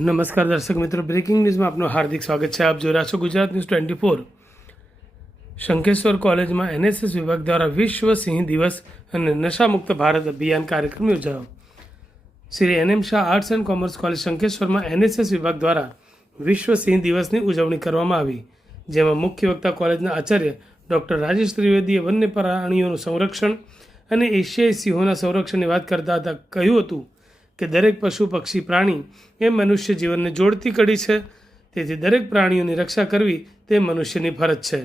નમસ્કાર દર્શક મિત્રો, બ્રેકિંગ ન્યૂઝમાં આપનું હાર્દિક સ્વાગત છે. આપ જોઈ રહ્યા છો ગુજરાત ન્યૂઝ 24. શંખેશ્વર કોલેજમાં એનએસએસ વિભાગ દ્વારા વિશ્વ સિંહ દિવસ અને નશામુક્ત ભારત અભિયાન કાર્યક્રમ યોજાયો. Shri N M Shah arts and commerce college શંખેશ્વરમાં એનએસએસ વિભાગ દ્વારા વિશ્વ સિંહ દિવસની ઉજવણી કરવામાં આવી, જેમાં મુખ્ય વક્તા કોલેજના આચાર્ય ડૉક્ટર રાજેશ ત્રિવેદીએ વન્ય પ્રાણીઓનું સંરક્ષણ અને એશિયાઈ સિંહોના સંરક્ષણની વાત કરતા હતા કહ્યું હતું કે દરેક પશુ પક્ષી પ્રાણી એ મનુષ્ય જીવનને જોડતી કડી છે, તેથી દરેક પ્રાણીઓની રક્ષા કરવી તે મનુષ્યની ફરજ છે.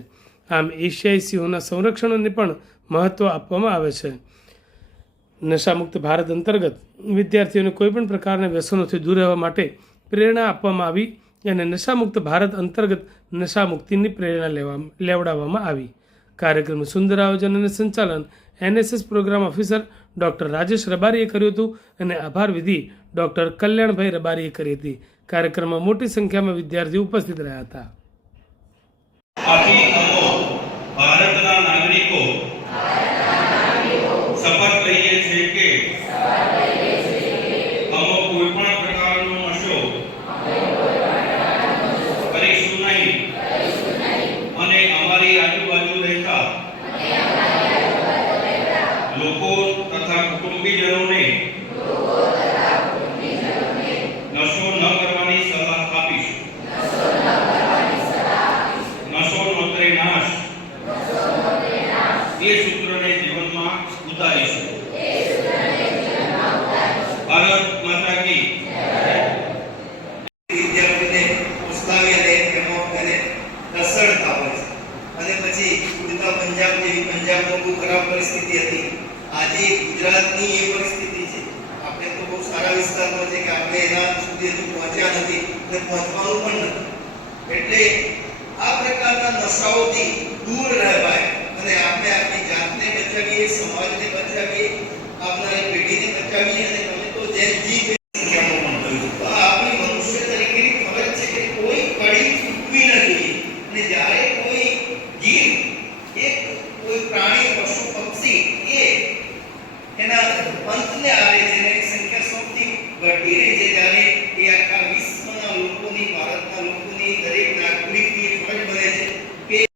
આમ એશિયાઈ સિંહોના સંરક્ષણને પણ મહત્ત્વ આપવામાં આવે છે. નશામુક્ત ભારત અંતર્ગત વિદ્યાર્થીઓને કોઈપણ પ્રકારના વ્યસનોથી દૂર રહેવા માટે પ્રેરણા આપવામાં આવી અને નશામુક્ત ભારત અંતર્ગત નશામુક્તિની પ્રેરણા લેવડાવવામાં આવી. કાર્યક્રમનું સુંદર આયોજન અને સંચાલન NSS programme officer doctor Rajesh રબારીએ કર્યું હતું અને આભાર વિધિ ડૉક્ટર કલ્યાણભાઈ રબારીએ કરી હતી. કાર્યક્રમમાં મોટી સંખ્યામાં વિદ્યાર્થીઓ ઉપસ્થિત રહ્યા હતા. આથી અમો ભારતના નાગરિકો શપથ લઈએ છીએ કે અમો કોઈ પણ પ્રકારનો નશો કરીશું નહીં અને અમારી આજુબાજુ રહેતા લોકો તથા કુટુંબીજનોને નશો ન કરવાની સલાહ આપીશું. નશો નોતરે નાશ એ સૂત્રને જીવનમાં ઉતારીશું. ભારત માતા કી. વિદ્યાર્થીને ઉસ્કાવી અને એને રસડતા હોય છે અને પછી ઉડતા પંજાબ જેવી પંજાબમાં બહુ ખરાબ પરિસ્થિતિ હતી. આજે ગુજરાતની એ પરિસ્થિતિ છે. આપણે તો બહુ સારા વિસ્તારમાં છે કે આપણે એના સુધી હજુ પહોંચ્યા નથી અને પહોંચવાનું પણ નથી. એટલે આ પ્રકારના નશાઓથી દૂર રહેવાય અને આપણે આપણી જાતને બચાવીએ, સમાજને બચાવીએ, આવનારી પેઢીને બચાવીએ અને તમે તો જેમ જી સંખ્યામાં પણ કહ્યું. તો આપણી મનુષ્ય તરીકેની ફરજ છે કે કોઈ કડી ચૂકવી ન જોઈએ અને જ્યારે કોઈ જીવ, એક કોઈ પ્રાણી, પશુ, પક્ષી એ એના અંતને આવે છે અને સંખ્યા સૌથી ઘટી રહી છે ત્યારે એ આખા વિશ્વના લોકોની, ભારતના લોકોની, દરેક નાગરિકની ફરજ બને છે કે